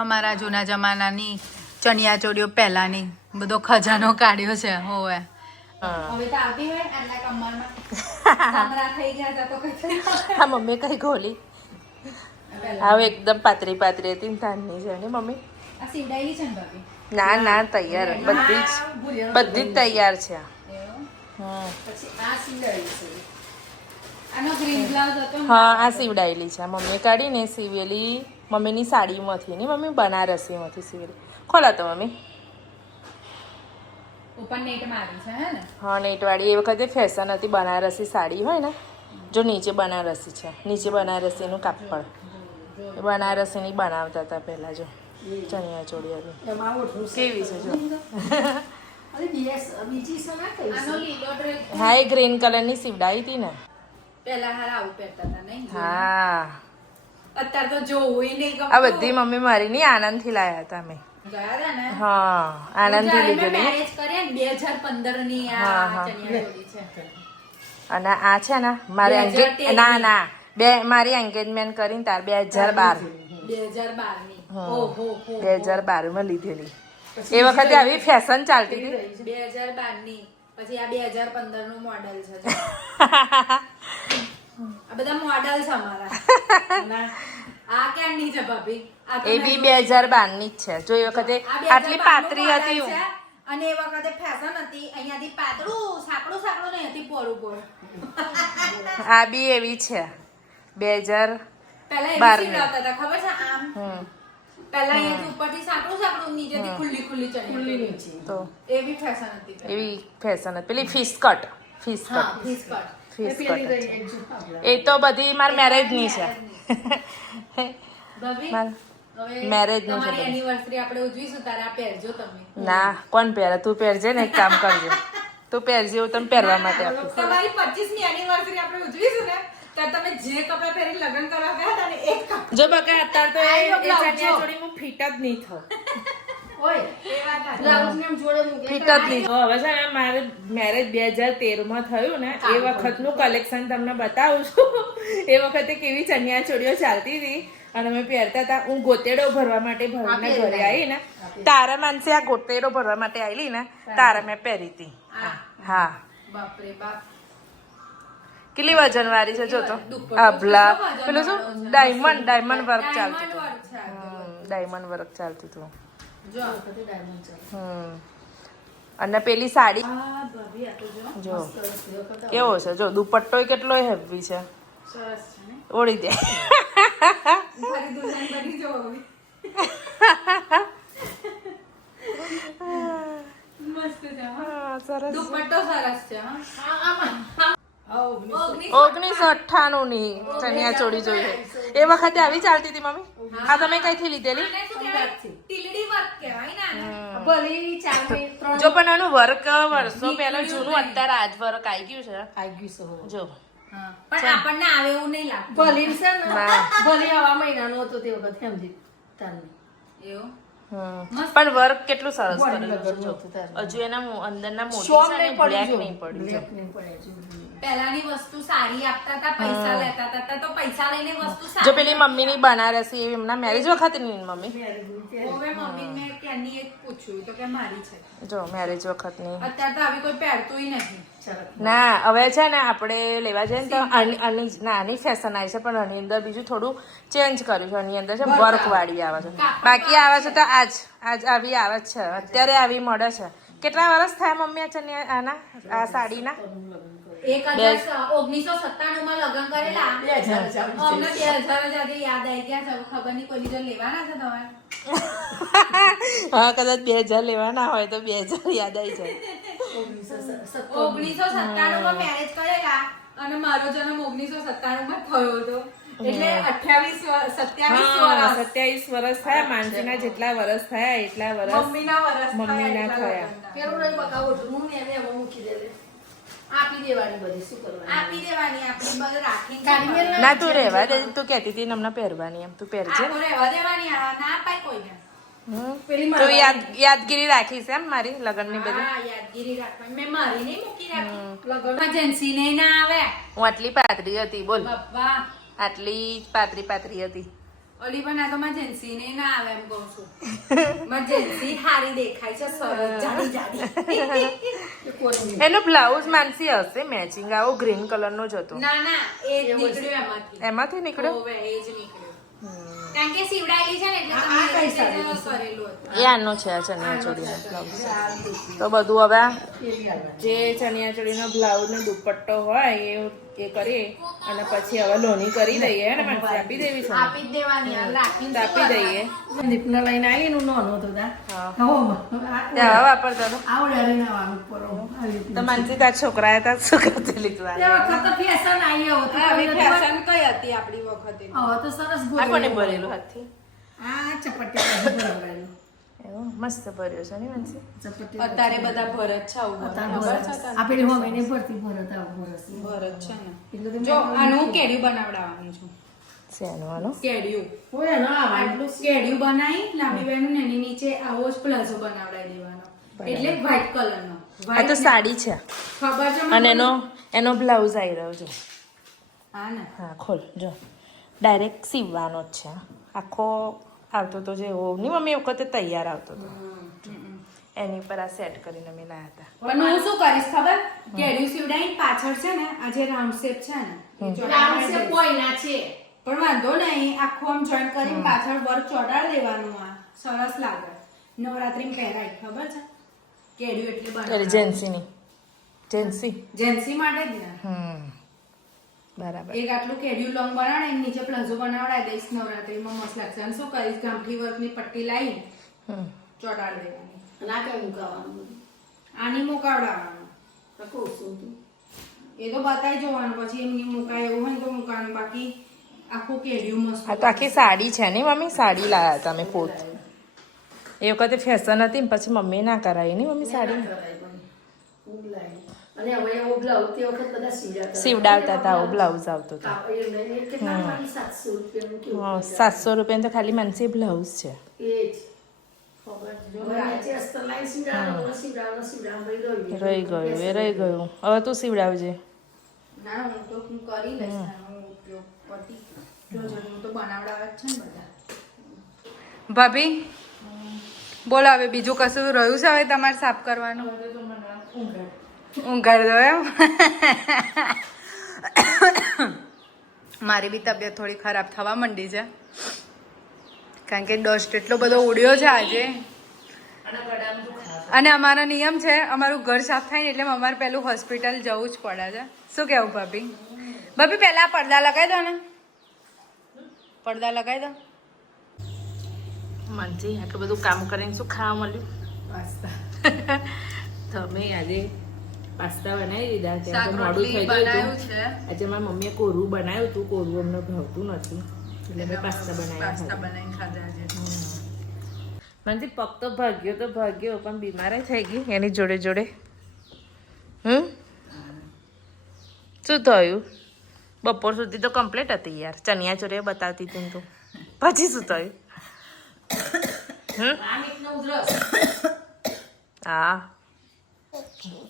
અમારા જૂના જમાનાની ચણિયા ચોળીઓ પહેલાની. બધો ખજાનો કાઢ્યો છે હોવે. હવે તો આવતી હોય આટલા કમરમાં. કમરા થઈ ગયા હતા તો કઈ હા મમ્મી કઈ ગોલી? હવે એકદમ પાતળી પાતળી હતી ધાનની છે ને મમ્મી? આ સીવડાયેલી છે ને ના તૈયાર બધી જ બધી જ તૈયાર છે એવું? હમ. આ સીવડાયેલી છે. મમ્મી ગ્રીન ને? હા આ સીવડાયેલી છે. મમ્મીએ કાઢીને સીવેલી. મમ્મીની સાડીમાંથી ની મમ્મી બનારસીમાંથી સીવેલી ખોલા તો મમ્મી. ઉપર નેટ મારી છે હે ને? હા નેટવાળી. એ વખતે ફેશન હતી બનારસી સાડી હોય ને જો નીચે બનારસી છે. નીચે બનારસીનું કાપડ. એ બનારસીની બનાવતા હતા પહેલાં જો ચણિયા ચોળી હતી કેવી છે જો? આનો લીલો ડ્રેસ. હા એ ગ્રીન કલરની સીવડાવી હતી ને. પહેલા હાર આવું પહેરતા હતા નહીં? હા. અત્યારે તો જોવું નહીં. આ બધી મમ્મી મારી ની આનંદથી લાયા હતા અમે. હા આનંદથી જ્યારે મેં લીધેલી. marriage કર્યા ને 2015 ની આ હા, હા. અને આ છે ને મારે બે હજાર ના ના. બે મારી એન્ગેજમેન્ટ કરીને તાર બે હજાર બાર. 2012 ની હા. ઓહો બે હજાર બારમાં લીધેલી એ વખતે આવી ફેશન ચાલતી હતી. 2012 ની પછી આ 2015 નું મોડેલ છે. આ બધા મોડેલ છે અમારા. આ ક્યાંની છે ભાભી? એ બી બે હજાર બારની જ છે. જો એ વખતે આ 2012 આટલી પાતળી હતી અને એ વખતે ફેશન હતી. અહીંયાથી પાતળું સાંકડું સાંકડું નહીં હતી પોરું પોરું. આ બી એવી છે. બે હજાર પહેલા એવી. હતા ખબર છે? આમ. પહેલા અહીંયાથી ઉપરથી સાંકડું સાંકડું નીચેથી ખુલ્લી ખુલ્લી ચણી તો એવી ફેશન હતી એવી ફેશન હતી. પેલી fish cut fish cut cut fish cut એ તો બધી મારા મેરેજની છે. મેરેજનું છે એનિવર્સરી આપણે ઉજવીશું તારે આ પહેરજો તમે. ના કોણ પહેરે? તું પહેરજે ને એક કામ કરજે. તું પહેરજે હું તને પહેરવા માટે આપીશ તમારી 25 એનિવર્સરી આપણે ઉજવીશું ને તમે જે કપડા પહેરી લગ્ન કરવા ગયા હતા ને એક જો બકા અત્યારે તો એ blouse જો. ફિટ જ નહીં થયો હવે છે ને મારે મેરેજ બે હજાર તેરમાં થયું ને એ વખતનું કલેક્શન તમને બતાવું છું. એ વખતે કેવી ચણિયા ચોળીઓ ચાલતી હતી અને અમે પહેરતા હતા. હું ગોતેડો ભરવા માટે ભરીને ઘરે આવી ને. તારા માનસે આ ગોતેડો ભરવા માટે આવેલી ને તારા મેં પહેરી હતી હા. બાપરે બાપ. કેટલી વજન વાળી છે જો તો? દુપટ્ટો આભલા પેલું શું? ડાયમંડ ડાયમંડ વર્ક ચાલતું હતું. ડાયમંડ વર્ક ચાલતું હતું. અને પેલી સાડી આ ભાભી આ તો જો કેવો છે? જો દુપટ્ટો કેટલો હેવી છે. સરસ છે ને ઓળી દે. મારી દુલ્હન બની જો હવે. મસ્ત છે હા. હા, સરસ દુપટ્ટો સરસ છે હા. ઓગણીસ. ઓગણીસો. અઠ્ઠાણું ની ચણિયા ચોળી જોઈએ એ વખતે આવી ચાલતી હતી મમ્મી? આ તમે કઈથી લીધેલી આને શું કહેવાય? ટીલડી વર્ક કહેવાય ને આને. જો પણ આનું વર્ક વર્ષો પહેલા જૂનું અત્યારે આજ વર્ક આવી ગયું છે. જો. પણ આપણને આવે એવું નહીં લાગતું. ભલી છે ને. ભલે હવા મહિનાનો હતો તે વખત સમજી એવું? હમ. પણ વર્ક કેટલું સરસ કરેલું છે. હજુ એના મો- અંદરના મોટી છે બ્લેક. નહીં પડ્યું જો. જો. પહેલાની વસ્તુ સારી આપતા હતા પૈસા લેતા હતા તો પૈસા લઈને વસ્તુ જો સારી પેલી મમ્મીની બનારસી એવી એમના મેરેજ વખતની મમ્મી? હવે મમ્મી મેં કેની એક પૂછ્યું તો કે મારી છે. જો મેરેજ વખતની. અત્યારે તો આવી કોઈ પહેરતુંય નથી. ના હવે છે ને આપણે લેવા જઈએ ને તો આની આની ના આની ફેશન આવી છે પણ આની અંદર બીજું થોડું ચેન્જ કર્યું છે. આની અંદર છે વર્ક વાળી આવે છે. બાકી આવે છે તો આજ આજ આવી આવે છે. અત્યારે આવી મળે છે. કેટલા વર્ષ થયા મમ્મી આ ચણિયા આના આ સાડીના? એક હજાર ઓગણીસો સત્તાણું માં લગ્ન કરેલા. બે હજાર જ આવી અમને બે હજાર જ આજે યાદ આવી ગયા ખબર નહીં કોઈ જો લેવાના છે તમારે? હા કદાચ બે હજાર લેવાના હોય તો બે હજાર યાદ આવી જાય. ઓગણીસો સત્તાણું માં મેરેજ કરેલા અને મારો જન્મ ઓગણીસો સત્તાણું માં થયો હતો. એટલે અઠ્યાવીસ સત્યાવીસ વર્ષ. સત્યાવીસ વર્ષ થયા. માનસીના જેટલા વર્ષ થયા એટલા વર્ષ મમ્મીના વર્ષ મમ્મીના એટલા થયા. પેલું નહીં બતાવું હું ને મૂકી દે લે. આપી દેવાની બધી શું કરવાનું? આપી દેવાની આપણે બધું રાખીને ના તું રહેવા દે તું કહેતી હતી હમણાં પહેરવાની એમ તું પહેરજે. રહેવા દેવાની ના અપાય કોઈને. હમ. તું યાદ યાદગીરી રાખીશ એમ મારી લગ્નની બધી? યાદગીરી રાખવાની. મેં મારી નહીં મૂકી રાખી. લગ્ન એજન્સી નહીં ના આવે. હું આટલી પાતળી હતી બોલ. આટલી પાતળી પાતળી હતી. ઓલી પણ આ તો માં ને ના આવે એમ કહું છું. માં હારી દેખાય છે સરસ જાડી જાડી. એનો બ્લાઉઝ માનસી હશે મેચિંગ આવો ગ્રીન કલર નો જ હતો. ના ના એ જ નીકળ્યું એમાંથી. એમાંથી નીકળ્યો? હોવે, એ જ નીકળ્યું. કારણ કે સીવડાયેલી છે ને એટલે આનો છે આ ચણિયાચોળીનો બ્લાઉઝ. તો બધું હવે જે ચણિયા ચોળીનો બ્લાઉઝ નો દુપટ્ટો હોય એ એ કરીએ અને પછી હવે લોની કરી દઈએ અને માનસી આપી દેવી છે. આપી દેવાની આપી દઈએ. દીપને લઈને આવી નું નાનો હતો તા હા. વાપરતા તો આવડે ના તો માનસી છોકરા હતા શું કરતી લીધવા તે વખત તો ફેશન આવી હવે તો આવી ફેશન કઈ હતી આપણી વખતે? હવે તો સરસ ભરેલું હતી આ ચપટી ભરાવેલું. એવું મસ્ત ભર્યો છે ને માનસી અત્યારે બધા ભરત છે આવું અત્યારે ખબર છે આ પેલી હોમે ને ભરતી ભરત આવું ભરત. ભરત છે ને. જો આનું હું કેડિયું બનાવડાવવાનું છું. શેનું આનું કેડિયું હોય ને આટલું કેડિયું બનાવી લાંબી બેનું ને એની નીચે આવો જ પ્લાઝો બનાવડાવી દેવાનો. એટલે વ્હાઈટ કલરનો આ તો સાડી છે. ખબર છે અને એનો એનો બ્લાઉઝ આવી રહ્યો છે હા ને. હા ખોલ જો. ડાયરેક્ટ સીવવાનો જ છે. આખો આવતો તો જે ઓની મમ્મી એ વખતે તૈયાર આવતો હતો એની પર આ સેટ કરીને મેં લાયા હતા. પણ હું શું કરીશ ખબર? કે સીવડાવીને પાછળ છે ને આ જે રાઉન્ડ શેપ છે ને રાઉન્ડ શેપ. કોઈના છે? પણ વાંધો નહીં આખું આમ જોઈન કરીને પાછળ વર્ક ચોટાડી દેવાનું આ. સરસ લાગે. નવરાત્રી પહેરાય ખબર છે? કેડ્યુ એટલે બનાવે જેન્સીની જેન્સી જેન્સી માટે જ ને. હમ. બરાબર. એક આટલું કેડિયું લોંગ બનાવડે એની નીચે પ્લાઝો બનાવડાય દઈશ નવરાત્રીમાં મસ્ત લાગશે. અને શું કરીશ ગામઠી વર્કની પટ્ટી લાવી હમ. ચોટાડી દેવાની. અને આ કઈ મુકાવાનું આની મુકાવડાવવાનું. તું. એ તો બતાવી જવાનું પછી એમની મુકાય એવું હોય ને તો મુકાવાનું. બાકી આખું કેડિયું મસ્ત આ તો આખી સાડી છે ને મમ્મી? સાડી લાયા તમે અમે પોત. એ વખતે ફેશન હતી ને પછી મમ્મી ના કરાવી. નહીં મમ્મી સાડી. અને હવે એવો બ્લાઉઝ તે વખત બધા સીવડાવતા સીવડાવતા હતા એવો બ્લાઉઝ આવતો હતો. કાપડ એ લઈને કેટલા ખાલી 700 રૂપિયાનું કેવું હા, સાતસો રૂપિયા તો ખાલી માનસી બ્લાઉઝ છે. રહી ગયું એ રહી ગયું. હવે તું સીવડાવજે. ના હું તો હું કરી લઈશ. આનો ઉપયોગ પતિ. જો જો હું તો બનાવડાવે જ છે ને બધા. ભાભી બોલો હવે બીજું કશું રહ્યું છે હવે તમારે સાફ કરવાનું? ઊંઘાડ દો એમ? મારી બી તબિયત થોડી ખરાબ થવા માંડી છે. કારણ કે ડસ્ટ એટલો બધો ઉડ્યો છે આજે. અને અમારો નિયમ છે અમારું ઘર સાફ થાય ને એટલે અમારે પેલું હોસ્પિટલ જવું જ પડે છે. શું કેવું ભાભી? ભાભી પહેલાં પડદા લગાવી દો ને. પડદા લગાવી દો. મનજી આટલું બધું કામ કરીને શું ખાવા મળ્યું? તમે આજે પાસ્તા બનાવી દીધા. છે તો મોડું થઈ ગયું છે. આજે મારી મમ્મીએ કોરું બનાવ્યું હતું. કોરું અમને ભાવતું નથી. એટલે મેં પાસ્તા બનાવ્યા પાસ્તા બનાવીને ખાધા આજે. મનથી પગ તો ભાગ્યો તો ભાગ્યો પણ બીમાર થઈ ગઈ એની જોડે જોડે. હમ? શું થયું? બપોર સુધી તો કમ્પ્લીટ હતી યાર. ચણિયા ચોરીએ બતાવતી હતી તું. પછી શું થયું? હમ? હા.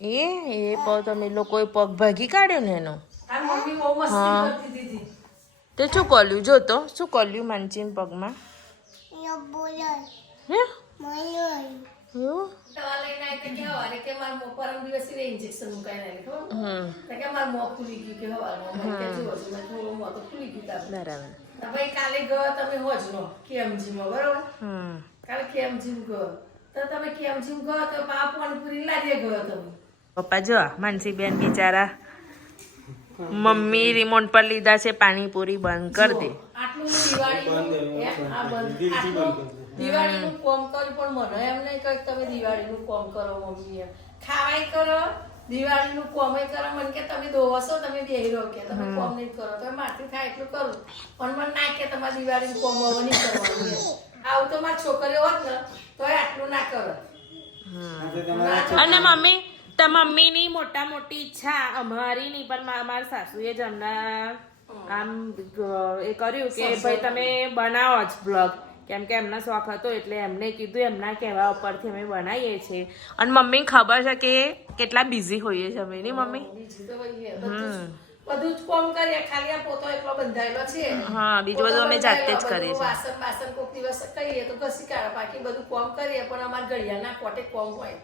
એ એ પગ તમે લોકોએ પગ ભાગી કાઢ્યો ને એનો? આ મમ્મી બહુ મસ્તી હા. તે શું કર્યું? જો તો શું કર્યું માનચીન પગમાં? હે? એવું. બરાબર. કાલે ગયો તમે માં, બરોબર? કાલે ગયો તો તમે કેમ માં ગયો તો પા પાણીપુરી લારીએ ગયો તમે? પપ્પા જો માનસી બેન બિચારા મમ્મી રિમોટ પર લીધા છે પાણીપુરી બંધ કરી દે. દિવાળીનું કોમ કર્યું પણ મને એમ નહીં કહે કે તમે દિવાળીનું કોમ કરો મમ્મી એમ. ખાવાય કરો દિવાળીનું કોમે કરો. મને કે તમે દોવસો તમે બેહી રહો કે તમે કોમ નહીં કરો. તમે મારથી થાય એટલું કરું. પણ મને ના કે તમારે દિવાળીનું કોમ હવે નહીં કરવાનું આવું તો મારી છોકરીઓ હોત ને ના કરો. અને મમ્મી તો મમ્મીની મોટા મોટી ઈચ્છા અમારી નહીં પણ મારા સાસુએ જ હમણાં આમ એ કર્યું કે ભાઈ તમે બનાવો જ બ્લોગ કેમ કે એમના શોખ હતો એટલે એમને કીધું એમના કહેવા ઉપરથી અમે બનાવીએ છીએ. અને મમ્મી ખબર છે કે કેટલા બિઝી હોઈએ છીએ અમે ની મમ્મી? બધું જ કોમ કરીએ ખાલી આ પોતો એકલો બંધાયેલો છે. હા, બીજું બધું અમે જાતે જ કરીએ છીએ. વાસણ બાસણ કોક દિવસ કહીએ તો ઘસી કાઢે બાકી બધું કોમ કરીએ પણ અમારે ઘડિયાળના કોટે કોમ હોય.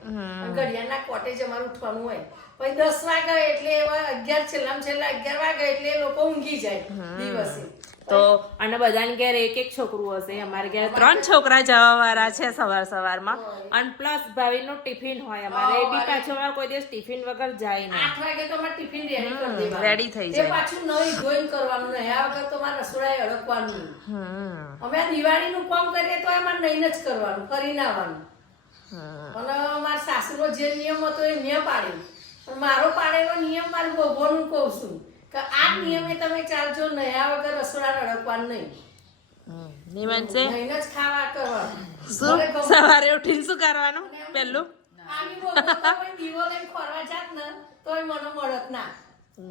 ઘડિયાળના કોટે જ અમારું ઉઠવાનું હોય. પછી દસ વાગે એટલે એવા અગિયાર છેલ્લામાં છેલ્લા અગિયાર વાગે એટલે એ લોકો ઊંઘી જાય દિવસે. તો અને બધાને ઘેર એક એક છોકરું હશે અમારે ઘેર ત્રણ છોકરા જવા વાળા છે સવાર સવારમાં. અને પ્લસ ભાવિનું ટિફિન હોય અમારે એ બી પાછો કોઈ દિવસ ટિફિન વગર જાય નહીં. આઠ વાગે તો અમારે ટિફિન રેડી કરી દેવાનું. ready થઈ જાય. પાછું નવી જોઈન કરવાનું નહીં. આ વગર તો મારે રસોડાએ અડકવાનું અમે દિવાળીનું કામ કરીએ તો અમારે નહીં જ કરવાનું કરી ના આવવાનું. અને મારા સાસુનો જે નિયમ હતો એ મેં પાડ્યો. મારો પાડેલો નિયમ મારું ભગવાનનું કહું છું. કે આ નિયમે તમે ચાલજો નયા વગર રસોડા અડકવાનું નહીં. હમ. છે. નહીં જ ખાવા કરવા શું? સવારે ઉઠીને શું કરવાનું? પહેલું? આની બોલ દીવો લઈને ફરવા જાત ને તોય મને મળત ના.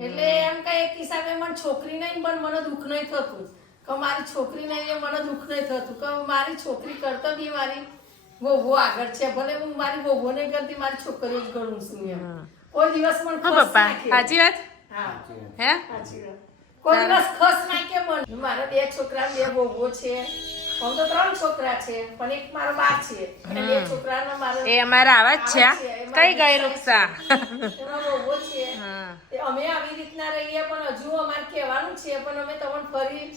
એટલે એમ કઈ એક હિસાબે મને છોકરી નહીં પણ મને દુઃખ નહીં થતું. કે મારી છોકરી નહીં એ મને દુઃખ નહીં થતું. કે મારી છોકરી કરતો બી મારી વોવો આગળ છે. ભલે હું મારી વોવો નહીં કરતી મારી છોકરીઓ જ ગણું છું એમ. કોઈ દિવસ મને. સાચી વાત? હા. હે? કોઈ દિવસ ખસ નાખે મને મારા બે છોકરા બે વહુઓ છે આમ તો ત્રણ છોકરા છે પણ એક મારો બા છે. અને બે છોકરાનો મારો એ અમારા આવા જ છે કઈ ગઈ રૂક્ષા એમાં છે. અમે આવી રીતના રહીએ પણ હજુ અમારે કહેવાનું છે પણ અમે તમને ફરી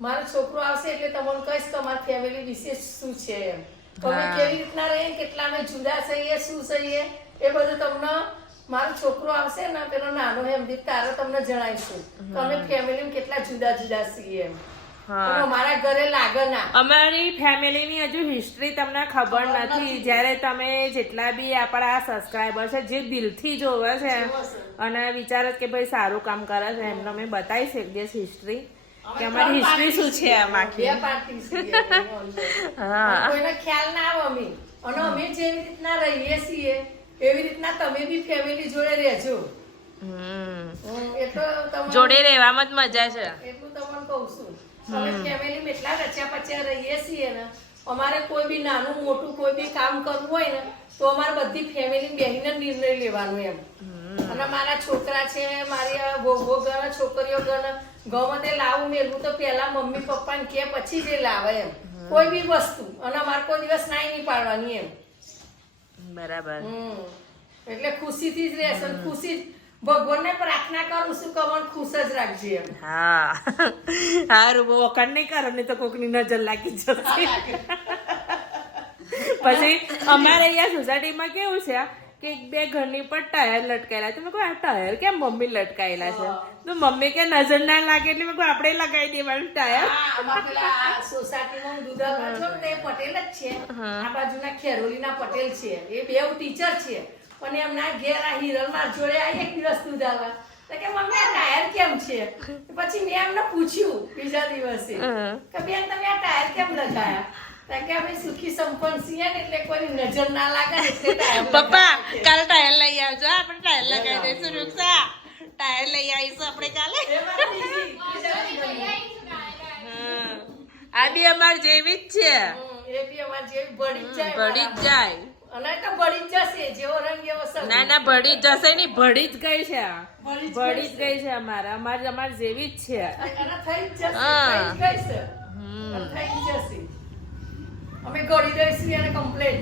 મારો છોકરો આવશે એટલે તમને કહીશ કે અમારી ફેમિલી વિશે શું છે એમ. તો અમે કેવી રીતના રહીએ કેટલા અમે જુદા સહીએ શું સહીએ એ બધું તમને મારો છોકરો આવશે ને પેલો નાનો એમ દીપ તારે તમને જણાવીશું. તો અમે ફેમિલી કેટલા જુદા જુદા છીએ એમ. અમારા ઘરે લાગે ના. અમારી ફેમિલીની હજુ હિસ્ટ્રી તમને ખબર નથી. જ્યારે તમે જેટલા બી આપણા સબસ્ક્રાઈબર છે જે દિલથી જોવે છે અને વિચારે કે ભાઈ સારું કામ કરે છે એમને અમે બતાવીશ શકીએ હિસ્ટ્રી કે અમારી હિસ્ટ્રી શું છે એમ આખી. હા. કોઈને ખ્યાલ ના આવે અમે અને અમે જેવી રીતના રહીએ છીએ એવી રીતના તમે બી ફેમિલી જોડે રહેજો. હમ. હમ, એ તો જોડે રહેવામાં જ મજા છે. એટલું તમને કહું છું. અમે ફેમિલી એટલા રચ્યા પચ્યા રહીએ છીએ ને અમારે કોઈ બી નાનું મોટું કોઈ બી કામ કરવું હોય ને તો અમારે બધી ફેમિલી બેહીને નિર્ણય લેવાનો એમ. અને મારા છોકરા છે મારી ભોગો ગણ છોકરીઓ ગણ ગમે તે લાવું મેળવું તો પેલા મમ્મી પપ્પાને કે પછી જે લાવે એમ. કોઈ બી વસ્તુ. અને અમારે કોઈ દિવસ નાઈ નહીં પાડવાની એમ. બરાબર. એટલે ખુશીથી જ રહેશે ખુશી જ- ભગવાનને પ્રાર્થના કરું છું કે મને ખુશ જ રાખજે એમ. હા. હારું બહુ વખાણ નહીં કરો ને તો કોકની નજર લાગી જશે. પછી અમારે અહીંયા સોસાયટીમાં કેવું છે કે એક બે ઘરની પર ટાયર લટકાયેલા છે. મેં કહું આ ટાયર કેમ મમ્મી લટકાયેલા છે? તો મમ્મી કે નજર ના લાગે એટલે મેં કહું આપણે લગાવી દેવાનું ટાયર. સોસાયટીમાં પટેલ જ છે. આ બાજુના ખેરોલીના પટેલ છે. એ બેઉ ટીચર છે. પણ એમના ઘેર આ હિરલમાં જોડે આ એક દિવસ દુધાળા તો કે મમ્મી આ ટાયર કેમ છે? પછી મેં એમને પૂછ્યું બીજા દિવસે કે બેન તમે આ ટાયર કેમ લગાયા? તો કે અમે સુખી સંપન્ન છીએ ને એટલે કોઈ નજર ના લાગે ને એટલે ટાયર પપ્પા કાલે ટાયર લઈ આવજો આપણે ટાયર લગાવી દઈશું રૂક્ષા ટાયર લઈ આવીશું આપણે કાલે. આ બી અમાર જેવી જ છે. એ બી અમારે જેવી ભળી જ જાય ભળી જ જાય. અને તો ભળી જ જશે જેવો રંગ એવો સર ના ના ભળી જ જશે નહીં ભળી જ ગઈ છે. આ. ભળી જ ગઈ છે. અમારે. અમારે અમારે જેવી જ છે. અને થઈ જ જશે થઈ જ ગઈ છે. હમ. થઈ જ જશે. અમે ગળી દઈશું એને કમ્પ્લેટ